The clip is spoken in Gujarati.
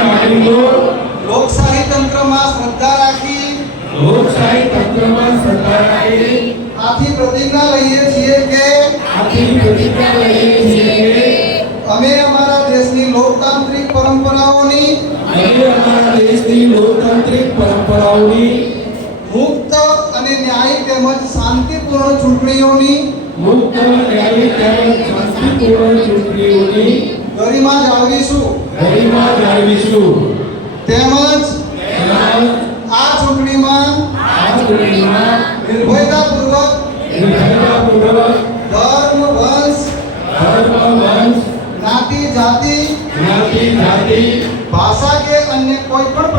નાગરિકો લોકશાહી તંત્રમાં શ્રદ્ધા રાખી આથી પ્રતિજ્ઞા લઈએ છીએ કે અમે અમારા દેશની લોકતાંત્રિક પરંપરાઓની મુક્ત અને ન્યાયી તેમજ શાંતિપૂર્ણ ચૂંટણીઓની ગરિમા જાળવીશું તેમજ આ ચૂંટણીમાં નિર્ભયતાપૂર્વક ધર્મ વંશ જ્ઞાતિ જાતિ ભાષા કે અન્ય કોઈ પણ